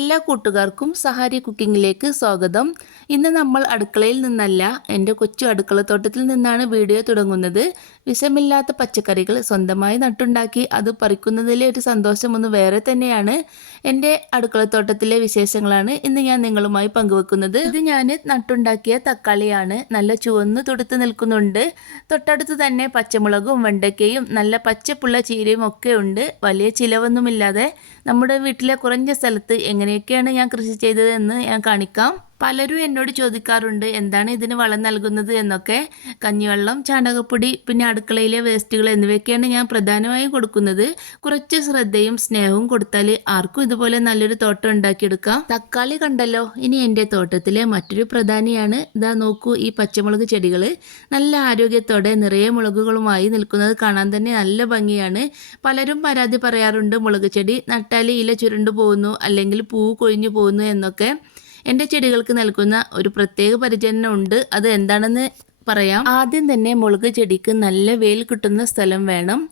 എല്ലാ കൂട്ടുകാർക്കും സഹാരി കുക്കിങ്ങിലേക്ക് സ്വാഗതം. ഇന്ന് നമ്മൾ അടുക്കളയിൽ നിന്നല്ല, എൻ്റെ കൊച്ചു അടുക്കളത്തോട്ടത്തിൽ നിന്നാണ് വീഡിയോ തുടങ്ങുന്നത്. വിഷമില്ലാത്ത പച്ചക്കറികൾ സ്വന്തമായി നട്ടുണ്ടാക്കി അത് പറിക്കുന്നതിലെ ഒരു സന്തോഷം ഒന്ന് വേറെ തന്നെയാണ്. എൻ്റെ അടുക്കളത്തോട്ടത്തിലെ വിശേഷങ്ങളാണ് ഇന്ന് ഞാൻ നിങ്ങളുമായി പങ്കുവെക്കുന്നത്. ഇത് ഞാൻ നട്ടുണ്ടാക്കിയ തക്കാളിയാണ്. നല്ല ചുവന്ന് തുടുത്ത് നിൽക്കുന്നുണ്ട്. തൊട്ടടുത്ത് തന്നെ പച്ചമുളകും വെണ്ടയ്ക്കയും നല്ല പച്ചപ്പുള്ള ചീരയും ഒക്കെ ഉണ്ട്. വലിയ ചിലവൊന്നുമില്ലാതെ നമ്മുടെ വീട്ടിലെ കുറഞ്ഞ സ്ഥലത്ത് എങ്ങനെയൊക്കെയാണ് ഞാൻ കൃഷി ചെയ്തതെന്ന് ഞാൻ കാണിക്കാം. പലരും എന്നോട് ചോദിക്കാറുണ്ട് എന്താണ് ഇതിന് വളം നൽകുന്നത് എന്നൊക്കെ. കഞ്ഞിവെള്ളം, ചാണകപ്പൊടി, പിന്നെ അടുക്കളയിലെ വേസ്റ്റുകൾ എന്നിവയൊക്കെയാണ് ഞാൻ പ്രധാനമായും കൊടുക്കുന്നത്. കുറച്ച് ശ്രദ്ധയും സ്നേഹവും കൊടുത്താൽ ആർക്കും ഇതുപോലെ നല്ലൊരു തോട്ടം ഉണ്ടാക്കിയെടുക്കാം. തക്കാളി കണ്ടല്ലോ, ഇനി എൻ്റെ തോട്ടത്തിലെ മറ്റൊരു പ്രധാനിയാണ്. ഇതാ നോക്കൂ, ഈ പച്ചമുളക് ചെടികൾ നല്ല ആരോഗ്യത്തോടെ നിറയെ മുളകുകളുമായി നിൽക്കുന്നത് കാണാൻ തന്നെ നല്ല ഭംഗിയാണ്. പലരും പരാതി പറയാറുണ്ട്, മുളക് ചെടി നട്ടാൽ ഇല ചുരുണ്ടു പോകുന്നു അല്ലെങ്കിൽ പൂ കൊഴിഞ്ഞു പോകുന്നു എന്നൊക്കെ. എൻ്റെ ചെടികൾക്ക് നൽകുന്ന ഒരു പ്രത്യേക പരിചരണം ഉണ്ട്. അത് എന്താണെന്ന് പറയാം. ആദ്യം തന്നെ മുളക് ചെടിക്ക് നല്ല വെയിൽ കിട്ടുന്ന സ്ഥലം വേണം.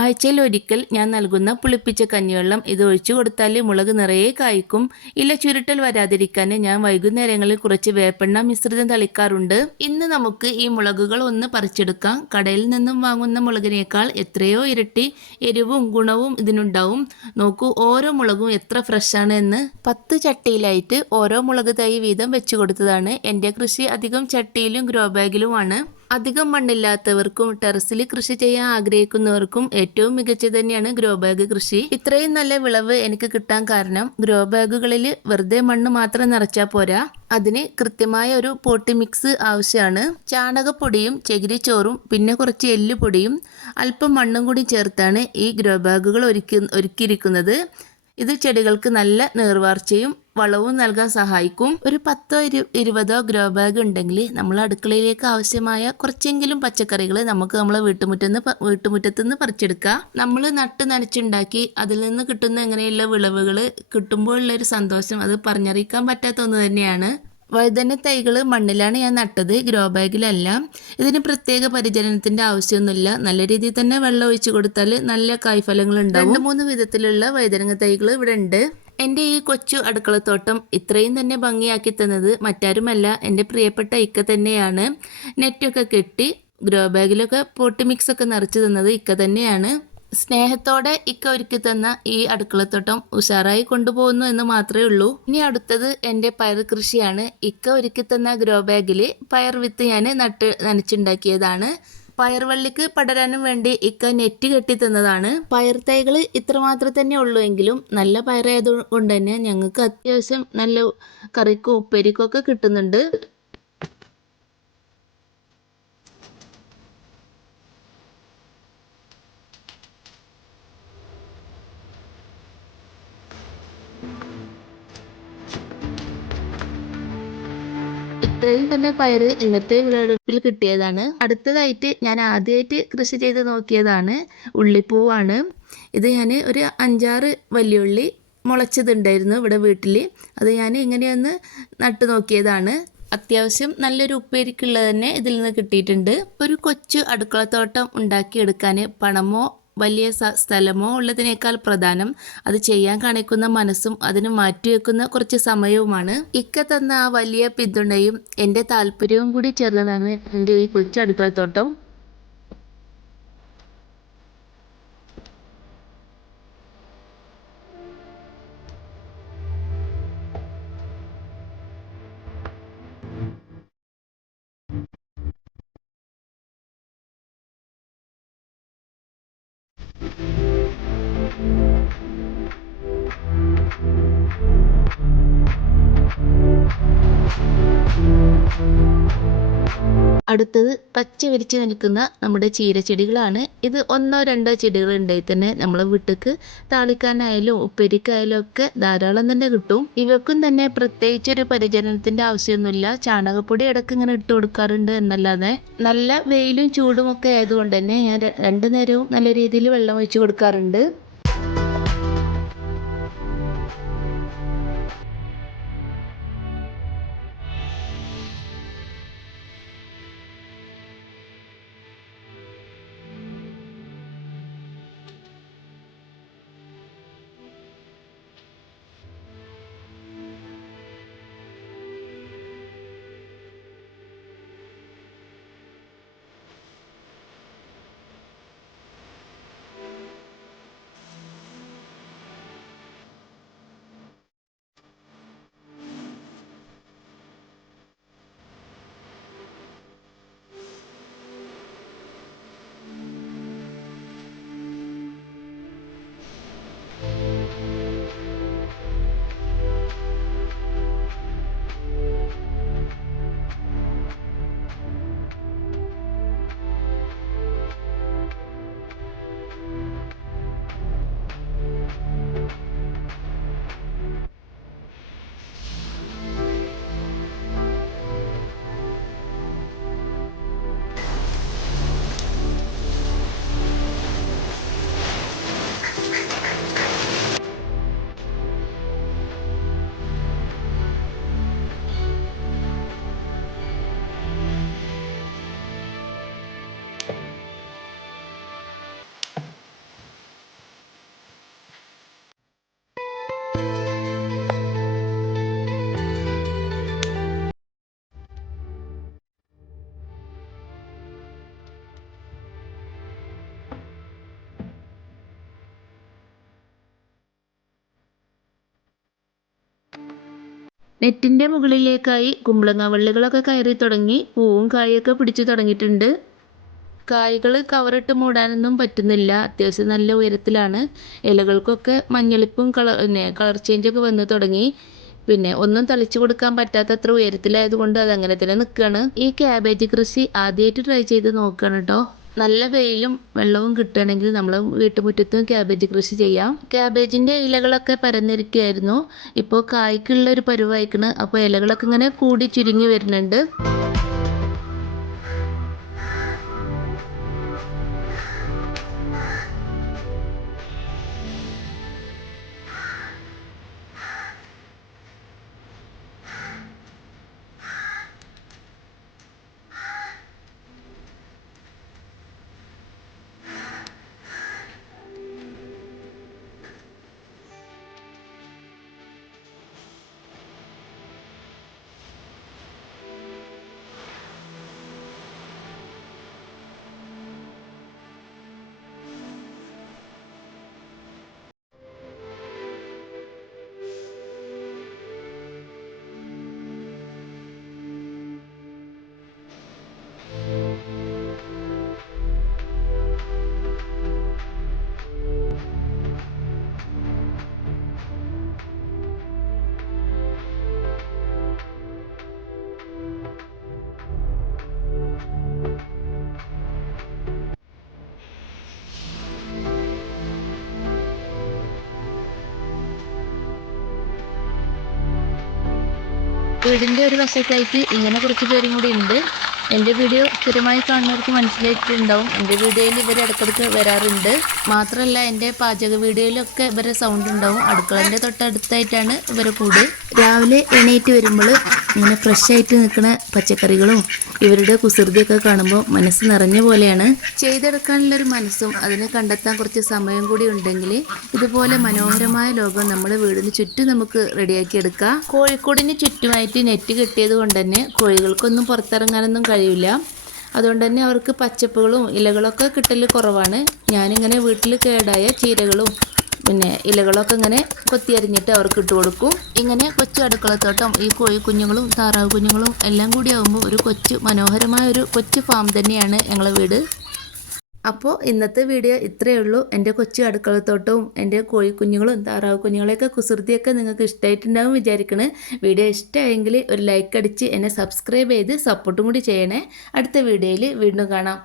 ആഴ്ചയിൽ ഒരിക്കൽ ഞാൻ നൽകുന്ന പുളിപ്പിച്ച കഞ്ഞിവെള്ളം ഇത് ഒഴിച്ചു കൊടുത്താൽ മുളക് നിറയെ കായ്ക്കും. ഇല ചുരുട്ടൽ വരാതിരിക്കാൻ ഞാൻ വൈകുന്നേരങ്ങളിൽ കുറച്ച് വേപ്പെണ്ണ മിശ്രിതം തളിക്കാറുണ്ട്. ഇന്ന് നമുക്ക് ഈ മുളകുകൾ ഒന്ന് പറിച്ചെടുക്കാം. കടയിൽ നിന്നും വാങ്ങുന്ന മുളകിനേക്കാൾ എത്രയോ ഇരട്ടി എരിവും ഗുണവും ഇതിനുണ്ടാവും. നോക്കൂ, ഓരോ മുളകും എത്ര ഫ്രഷാണ് എന്ന്. 10 ചട്ടിയിലായിട്ട് ഓരോ മുളക് തൈ വീതം വെച്ചു കൊടുത്തതാണ്. എൻ്റെ കൃഷി അധികം ചട്ടിയിലും ഗ്രോ ബാഗിലുമാണ്. അധികം മണ്ണില്ലാത്തവർക്കും ടെറസിൽ കൃഷി ചെയ്യാൻ ആഗ്രഹിക്കുന്നവർക്കും ഏറ്റവും മികച്ച തന്നെയാണ് ഗ്രോ ബാഗ് കൃഷി. ഇത്രയും നല്ല വിളവ് എനിക്ക് കിട്ടാൻ കാരണം ഗ്രോ ബാഗുകളിൽ വെറുതെ മണ്ണ് മാത്രം നിറച്ചാൽ പോരാ, അതിന് കൃത്യമായ ഒരു പോട്ടി മിക്സ് ആവശ്യമാണ്. ചാണകപ്പൊടിയും ചകിരിച്ചോറും പിന്നെ കുറച്ച് എല്ലുപൊടിയും അല്പം മണ്ണും കൂടി ചേർത്താണ് ഈ ഗ്രോ ബാഗുകൾ ഒരുക്കിയിരിക്കുന്നത്. ഇത് ചെടികൾക്ക് നല്ല നീർവാർച്ചയും വളവും നൽകാൻ സഹായിക്കും. ഒരു 10-20 ഗ്രോ ബാഗ് ഉണ്ടെങ്കിൽ നമ്മൾ അടുക്കളയിലേക്ക് ആവശ്യമായ കുറച്ചെങ്കിലും പച്ചക്കറികൾ നമുക്ക് നമ്മളെ വീട്ടുമുറ്റത്ത് നിന്ന് പറിച്ചെടുക്കാം. നമ്മൾ നട്ട് നനച്ചുണ്ടാക്കി അതിൽ നിന്ന് കിട്ടുന്ന എങ്ങനെയുള്ള വിളവുകൾ കിട്ടുമ്പോഴുള്ളൊരു സന്തോഷം അത് പറഞ്ഞറിയിക്കാൻ പറ്റാത്ത ഒന്ന് തന്നെയാണ്. വഴുതന തൈകൾ മണ്ണിലാണ് ഞാൻ നട്ടത്, ഗ്രോ ബാഗിലല്ല. ഇതിന് പ്രത്യേക പരിചരണത്തിന്റെ ആവശ്യമൊന്നുമില്ല. നല്ല രീതിയിൽ തന്നെ വെള്ളം ഒഴിച്ചു കൊടുത്താൽ നല്ല കായ്ഫലങ്ങൾ ഉണ്ടാവും. 2-3 വിധത്തിലുള്ള വഴുതനങ്ങ തൈകൾ ഇവിടെ ഉണ്ട്. എൻ്റെ ഈ കൊച്ചു അടുക്കളത്തോട്ടം ഇത്രയും തന്നെ ഭംഗിയാക്കി തന്നത് മറ്റാരുമല്ല, എൻ്റെ പ്രിയപ്പെട്ട ഇക്ക തന്നെയാണ്. നെറ്റൊക്കെ കെട്ടി ഗ്രോ ബാഗിലൊക്കെ പോട്ടി മിക്സ് ഒക്കെ നിറച്ചു തന്നത് ഇക്ക തന്നെയാണ്. സ്നേഹത്തോടെ ഇക്ക ഒരുക്കി തന്ന ഈ അടുക്കളത്തോട്ടം ഉഷാറായി കൊണ്ടുപോകുന്നു എന്ന് മാത്രമേ ഉള്ളൂ. ഇനി അടുത്തത് എൻ്റെ പയർ കൃഷിയാണ്. ഇക്ക ഒരുക്കി തന്ന ഗ്രോ ബാഗിൽ പയർ വിത്ത് ഞാൻ നനച്ചുണ്ടാക്കിയതാണ്. പയർവള്ളിക്ക് പടരാനും വേണ്ടി ഇക്ക നെറ്റ് കെട്ടി തന്നതാണ്. പയർ തൈകൾ ഇത്രമാത്രം തന്നെ ഉള്ളൂ എങ്കിലും നല്ല പയറായതുകൊണ്ട് തന്നെ ഞങ്ങൾക്ക് അത്യാവശ്യം നല്ല കറിക്കും ഉപ്പേരിക്കും ഒക്കെ കിട്ടുന്നുണ്ട്. ഇത്രയും തന്നെ പയറ് ഇന്നത്തെ വിളവെടുപ്പിൽ കിട്ടിയതാണ്. അടുത്തതായിട്ട് ഞാൻ ആദ്യമായിട്ട് കൃഷി ചെയ്ത് നോക്കിയതാണ് ഉള്ളിപ്പൂവാണ്. ഇത് ഞാൻ ഒരു 5-6 വലിയുള്ളി മുളച്ചതുണ്ടായിരുന്നു ഇവിടെ വീട്ടിൽ. അത് ഞാൻ ഇങ്ങനെയൊന്ന് നട്ടു നോക്കിയതാണ്. അത്യാവശ്യം നല്ലൊരു ഉപ്പേരിക്കുള്ളത് തന്നെ ഇതിൽ നിന്ന് കിട്ടിയിട്ടുണ്ട്. ഒരു കൊച്ചു അടുക്കളത്തോട്ടം ഉണ്ടാക്കിയെടുക്കാൻ പണമോ വലിയ സ്ഥലമോ ഉള്ളതിനേക്കാൾ പ്രധാനം അത് ചെയ്യാൻ കാണിക്കുന്ന മനസ്സും അതിന് മാറ്റിവെക്കുന്ന കുറച്ച് സമയവുമാണ്. ഇക്ക തന്ന ആ വലിയ പിന്തുണയും എൻ്റെ താല്പര്യവും കൂടി ചേർന്നതാണ് എൻ്റെ ഈ കൊച്ചു അടുക്കളത്തോട്ടം. അടുത്തത് പച്ച വിരിച്ച് നിൽക്കുന്ന നമ്മുടെ ചീരച്ചെടികളാണ്. ഇത് 1-2 ചെടികൾ ഉണ്ടെങ്കിൽ തന്നെ നമ്മളെ വീട്ടിലേക്ക് താളിക്കാനായാലും ഉപ്പേരിക്കായാലും ഒക്കെ ധാരാളം തന്നെ കിട്ടും. ഇവക്കും തന്നെ പ്രത്യേകിച്ചൊരു പരിചരണത്തിന്റെ ആവശ്യമൊന്നുമില്ല. ചാണകപ്പൊടി ഇടയ്ക്ക് ഇങ്ങനെ ഇട്ട് കൊടുക്കാറുണ്ട് എന്നല്ലാതെ. നല്ല വെയിലും ചൂടും ഒക്കെ ആയതുകൊണ്ട് തന്നെ ഞാൻ 2 നേരവും നല്ല രീതിയിൽ വെള്ളം ഒഴിച്ചു കൊടുക്കാറുണ്ട്. നെറ്റിൻ്റെ മുകളിലേക്കായി കുമ്പളങ്ങ വള്ളികളൊക്കെ കയറി തുടങ്ങി, പൂവും കായൊക്കെ പിടിച്ചു തുടങ്ങിയിട്ടുണ്ട്. കായ്കൾ കവറിട്ട് മൂടാനൊന്നും പറ്റുന്നില്ല, അത്യാവശ്യം നല്ല ഉയരത്തിലാണ്. ഇലകൾക്കൊക്കെ മഞ്ഞളിപ്പും കളർ ചേഞ്ചൊക്കെ വന്നു തുടങ്ങി. പിന്നെ ഒന്നും തളിച്ചു കൊടുക്കാൻ പറ്റാത്തത്ര ഉയരത്തിലായതുകൊണ്ട് അതങ്ങനെ തന്നെ നിൽക്കുകയാണ്. ഈ ക്യാബേജ് കൃഷി ആദ്യമായിട്ട് ട്രൈ ചെയ്ത് നോക്കുകയാണ് കേട്ടോ. നല്ല വെയിലും വെള്ളവും കിട്ടുകയാണെങ്കിൽ നമ്മൾ വീട്ടുമുറ്റത്തും ക്യാബേജ് കൃഷി ചെയ്യാം. ക്യാബേജിൻ്റെ ഇലകളൊക്കെ പരന്നിരിക്കുകയായിരുന്നു. ഇപ്പോൾ കായ്ക്കുള്ള ഒരു പരുവായിക്കണ്. അപ്പോൾ ഇലകളൊക്കെ ഇങ്ങനെ കൂടി ചുരുങ്ങി വരുന്നുണ്ട്. വീടിൻ്റെ ഒരു വശത്തായിട്ട് ഇങ്ങനെ കുറച്ച് പേരും കൂടി ഉണ്ട്. എൻ്റെ വീഡിയോ സ്ഥിരമായി കാണുന്നവർക്ക് മനസ്സിലായിട്ടുണ്ടാവും. എൻ്റെ വീഡിയോയിൽ ഇവർ ഇടയ്ക്കിടയ്ക്ക് വരാറുണ്ട്. മാത്രമല്ല എൻ്റെ പാചക വീഡിയോയിലൊക്കെ ഇവരുടെ സൗണ്ട് ഉണ്ടാവും. അടുക്കളൻ്റെ തൊട്ടടുത്തായിട്ടാണ് ഇവരെ കൂട്. രാവിലെ എണീറ്റ് വരുമ്പോൾ ഇങ്ങനെ ഫ്രഷ് ആയിട്ട് നിൽക്കുന്ന പച്ചക്കറികളും ഇവരുടെ കുസൃതിയൊക്കെ കാണുമ്പോൾ മനസ്സ് നിറഞ്ഞ പോലെയാണ്. ചെയ്തെടുക്കാനുള്ളൊരു മനസ്സും അതിനെ കണ്ടെത്താൻ കുറച്ച് സമയം കൂടി ഉണ്ടെങ്കിൽ ഇതുപോലെ മനോഹരമായ ലോകം നമ്മുടെ വീടിന് ചുറ്റും നമുക്ക് റെഡിയാക്കി എടുക്കാം. കോഴിക്കോടിന് ചുറ്റുമായിട്ട് നെറ്റ് കെട്ടിയത് കൊണ്ട് തന്നെ കോഴികൾക്കൊന്നും പുറത്തിറങ്ങാനൊന്നും കഴിയില്ല. അതുകൊണ്ട് തന്നെ അവർക്ക് പച്ചപ്പുകളും ഇലകളൊക്കെ കിട്ടൽ കുറവാണ്. ഞാനിങ്ങനെ വീട്ടിൽ കേടായ ചീരകളും പിന്നെ ഇലകളൊക്കെ ഇങ്ങനെ കൊത്തിയരിഞ്ഞിട്ട് അവർക്ക് ഇട്ട് കൊടുക്കും. ഇങ്ങനെ കൊച്ചു അടുക്കളത്തോട്ടം ഈ കോഴി കുഞ്ഞുങ്ങളും താറാവ് കുഞ്ഞുങ്ങളും എല്ലാം കൂടി ആകുമ്പോൾ ഒരു മനോഹരമായ ഒരു കൊച്ചു ഫാം തന്നെയാണ് ഞങ്ങളെ വീട്. അപ്പോൾ ഇന്നത്തെ വീഡിയോ ഇത്രയേ ഉള്ളൂ. എൻ്റെ കൊച്ചു അടുക്കളത്തോട്ടവും എൻ്റെ കോഴിക്കുഞ്ഞുങ്ങളും താറാവ് കുഞ്ഞുങ്ങളെയൊക്കെ കുസൃതിയൊക്കെ നിങ്ങൾക്ക് ഇഷ്ടമായിട്ടുണ്ടാവും വിചാരിക്കണേ. വീഡിയോ ഇഷ്ടമായെങ്കിൽ ഒരു ലൈക്ക് അടിച്ച് എന്നെ സബ്സ്ക്രൈബ് ചെയ്ത് സപ്പോർട്ടും കൂടി ചെയ്യണേ. അടുത്ത വീഡിയോയിൽ വീണ്ടും കാണാം.